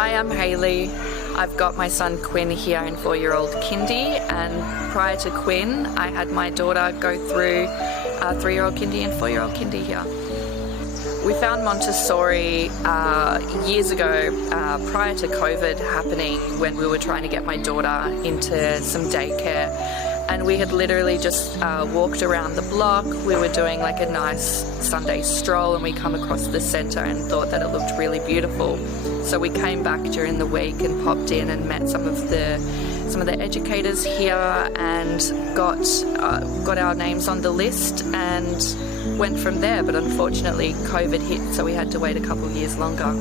Hi, I'm Hayley. I've got my son Quinn here in 4-year-old kindy, and prior to Quinn I had my daughter go through 3-year-old kindy and 4-year-old kindy here. We found Montessori years ago, prior to COVID happening, when we were trying to get my daughter into some daycare, and we had literally just walked around the block. We were doing like a nice Sunday stroll, and we come across the centre and thought that it looked really beautiful. So we came back during the week and popped in and met some of the educators here and got our names on the list and went from there. But unfortunately COVID hit, so we had to wait a couple of years longer.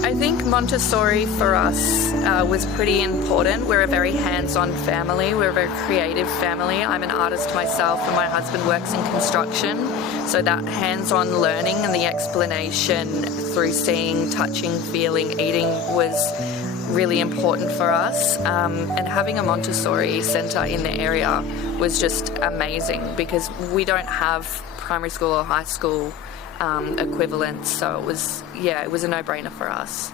I think Montessori for us was pretty important. We're a very hands-on family. We're a very creative family. I'm an artist myself and my husband works in construction. So that hands-on learning and the explanation through seeing, touching, feeling, eating was really important for us. And having a Montessori centre in the area was just amazing because we don't have primary school or high school equivalents, so it was a no-brainer for us.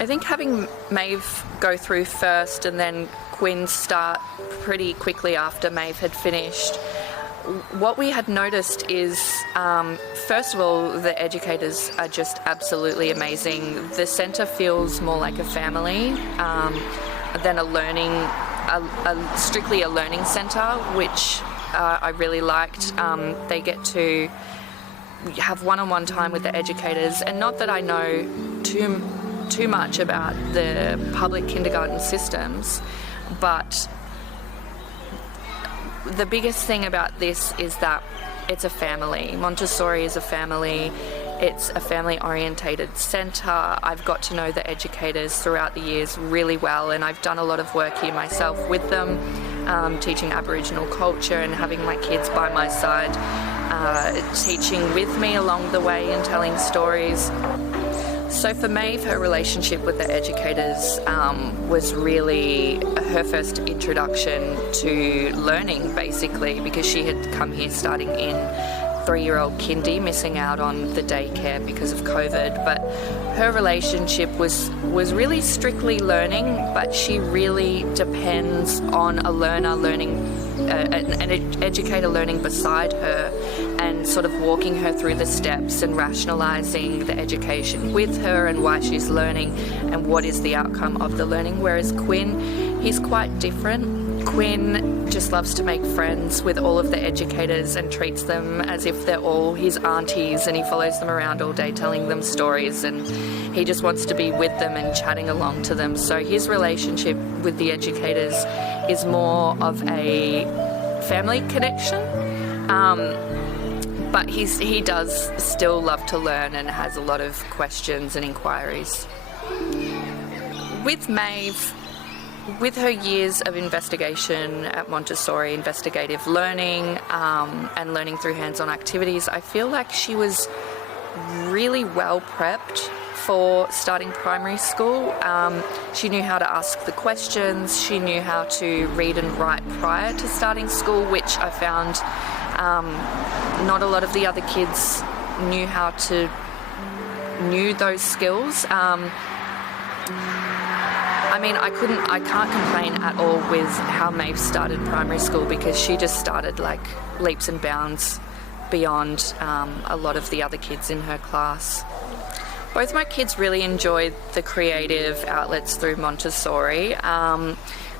I think having Maeve go through first and then Quinn start pretty quickly after Maeve had finished, what we had noticed is, first of all, the educators are just absolutely amazing. The centre feels more like a family than strictly a learning centre, which I really liked. They get to have one-on-one time with the educators, and not that I know too much about the public kindergarten systems, but the biggest thing about this is that it's a family. Montessori is a family. It's a family-orientated centre. I've got to know the educators throughout the years really well, and I've done a lot of work here myself with them, teaching Aboriginal culture and having my kids by my side, teaching with me along the way and telling stories. So for Maeve, her relationship with the educators was really her first introduction to learning, basically, because she had come here starting in 3-year-old kindy, missing out on the daycare because of COVID. But her relationship was really strictly learning, but she really depends on a learner learning, an educator learning beside her and sort of walking her through the steps and rationalising the education with her and why she's learning and what is the outcome of the learning. Whereas Quinn, he's quite different. Quinn just loves to make friends with all of the educators and treats them as if they're all his aunties, and he follows them around all day telling them stories, and he just wants to be with them and chatting along to them. So his relationship with the educators is more of a family connection, but he does still love to learn and has a lot of questions and inquiries. With Maeve, with her years of investigation at Montessori, investigative learning, and learning through hands-on activities, I feel like she was really well prepped for starting primary school. She knew how to ask the questions, she knew how to read and write prior to starting school, which I found not a lot of the other kids knew those skills. I mean, I can't complain at all with how Maeve started primary school, because she just started like leaps and bounds beyond a lot of the other kids in her class. Both my kids really enjoyed the creative outlets through Montessori.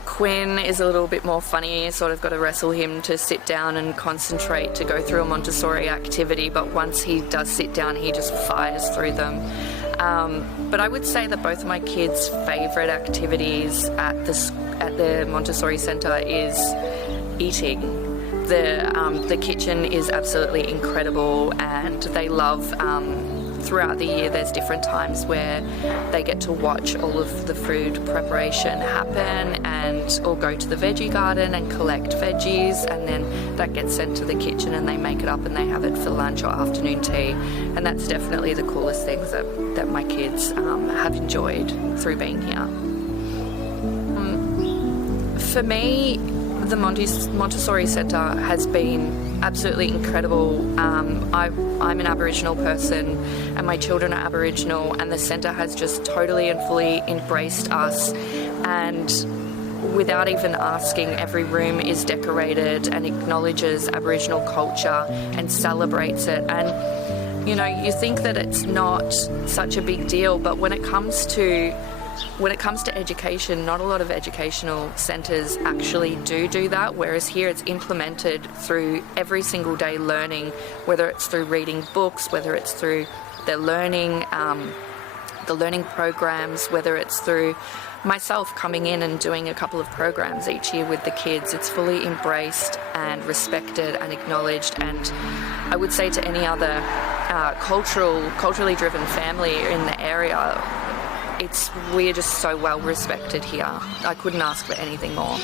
Quinn is a little bit more funny. You sort of got to wrestle him to sit down and concentrate to go through a Montessori activity, but once he does sit down, he just fires through them. But I would say that both of my kids' favourite activities at the Montessori Centre is eating. The kitchen is absolutely incredible, and they love, throughout the year there's different times where they get to watch all of the food preparation happen, or go to the veggie garden and collect veggies, and then that gets sent to the kitchen and they make it up and they have it for lunch or afternoon tea. And that's definitely the coolest things that my kids have enjoyed through being here. For me, The Montessori Centre has been absolutely incredible. I'm an Aboriginal person and my children are Aboriginal, and the centre has just totally and fully embraced us, and without even asking, every room is decorated and acknowledges Aboriginal culture and celebrates it. And you know, you think that it's not such a big deal, but when it comes to education, not a lot of educational centres actually do that, whereas here it's implemented through every single day learning, whether it's through reading books, whether it's through the learning programs, whether it's through myself coming in and doing a couple of programs each year with the kids. It's fully embraced and respected and acknowledged, and I would say to any other culturally driven family in the area, we're just so well respected here. I couldn't ask for anything more.